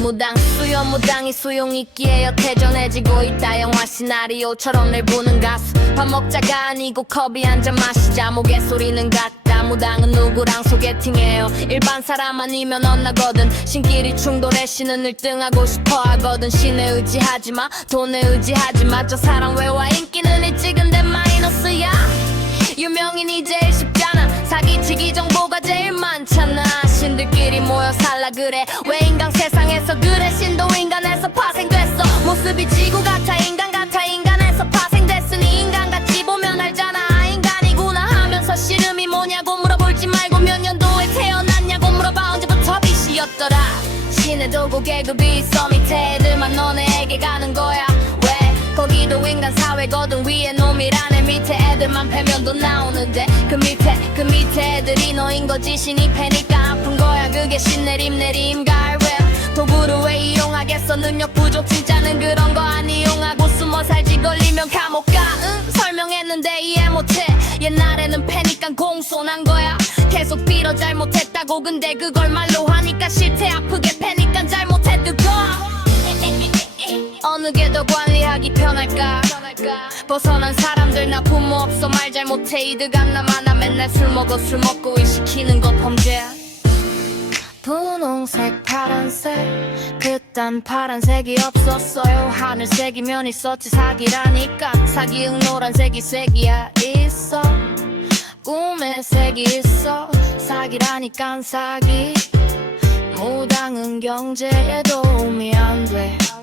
무당 수요 무당이 수용 있기에 여태전해지고 있다 영화 시나리오처럼 늘 보는 가수 밥 먹자가 아니고 컵이 한 잔 마시자 목에 소리는 같다 무당은 누구랑 소개팅해요? 일반 사람 아니면 엇나거든. 신끼리 충돌해 신은 1등하고 싶어 하거든. 신에 의지하지 마 돈에 의지하지 마 저 사랑 외와 인기는 일찍은데 마이너스야. 유명인이 제일 쉽잖아. 사기치기 정보가 제일 많잖아. 신들끼리 모여 살라 그래. 왜 인간 세상에서 그래? 신도 인간에서 파생됐어. 모습이 지구 같 도구 계급이 있어 밑에 애들만 너네에게 가는 거야. 왜? 거기도 인간 사회거든 위에 놈이라네. 밑에 애들만 패면 돈 나오는데. 그 밑에 그 밑에 애들이 너인 거지. 신이 패니까 아픈 거야. 그게 신내림 내림 갈왜? 도구를 왜 이용하겠어? 능력 부족 진짜는 그런 거 안 이용하고 숨어 살지 걸리면 감옥 가 응? 설명했는데 이해 못해. 옛날에는 패니까 공손한 거야. 계속 빌어 잘못했다고. 근데 그걸 말로 하니까 싫 벗어난 사람들 나 부모 없어 말 잘 못해. 이득 안 남아 나 맨날 술 먹어 술 먹고 일 시키는 거 범죄야. 분홍색 파란색 그딴 파란색이 없었어요. 하늘색이면 있었지 사기라니까. 사기응 노란색이 색이야 있어. 꿈에 색이 있어. 사기라니까 사기. 무당은 경제에 도움이 안돼. 돈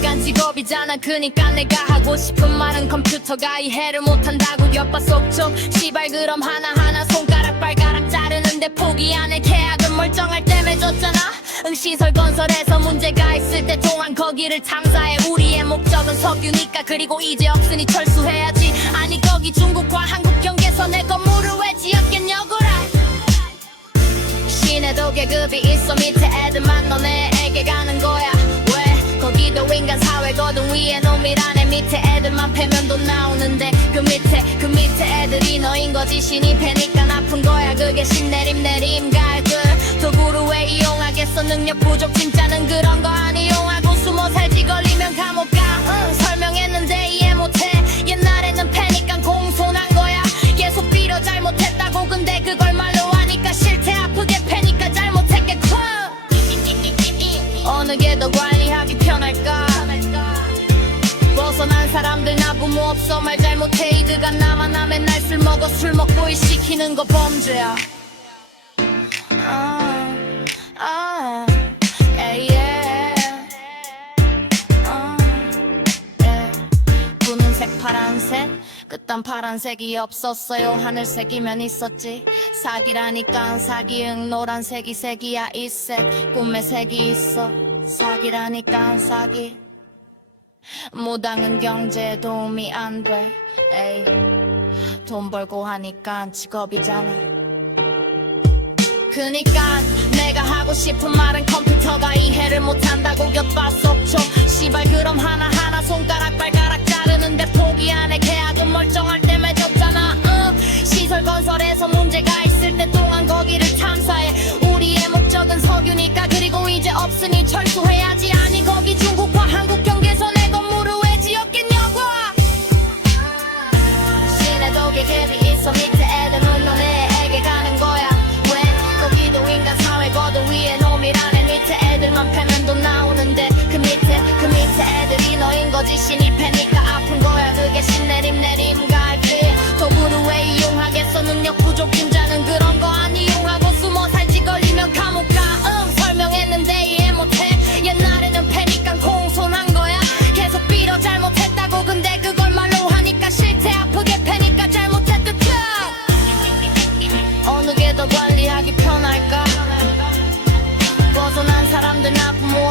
하니까 직업이잖아. 그니까 내가 하고 싶은 말은 컴퓨터가 이해를 못한다고. 엿봐 속촉 시발 그럼 하나하나 손가락 발가락 자르는데 포기 안 해. 계약은 멀쩡할 때 맺었잖아. 응시설 건설에서 문제가 있을 때 동안 거기를 탐사해. 우리의 목적은 석유니까. 그리고 이제 없으니 철수해야지. 아니 거기 중국과 한국 경계선 내 건물을 왜 지었겠냐고라 신에도 계급이 있어. 밑에 애들만 너네에게 가는 거야 인간 사회 거든 위에 놈이라네 밑에 애들만 패면 돈 나오는데 그 밑에 그 밑에 애들이 너인 거지. 신이 패니까 나쁜 거야. 그게 신내림 내림 갈등 도구를 왜 이용하겠어? 능력 부족 진짜는 그런 거안 없어 말 잘못해 안 남아 나 맨날 술 먹어 술 먹고 일 시키는 거 범죄야. 아, 아, yeah, yeah. 아. 분홍색 파란색. 그딴 파란색이 없었어요. 하늘색이면 있었지. 사기라니까 사기응. 노란색이 색이야 이색. 꿈의 색이 있어. 사기라니까 사기 무당은 경제에 도움이 안 돼. 에이 돈 벌고 하니까 직업이잖아. 그니까 내가 하고 싶은 말은 컴퓨터가 이해를 못한다고 곁봐 속촉 시발 그럼 하나하나 손가락 발가락 자르는데 포기 안해. 계약은 멀쩡할 때 맺었잖아. 응. 시설 건설에서 문제가 있을 때 동안 거기를 탐사해. 우리의 목적은 석유니까 그리고 이제 없으니 철 신의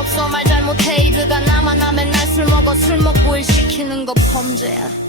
없어. 말 잘못해. 이그가 남아 나 맨날 술 먹어. 술 먹고 일 시키는 거 범죄야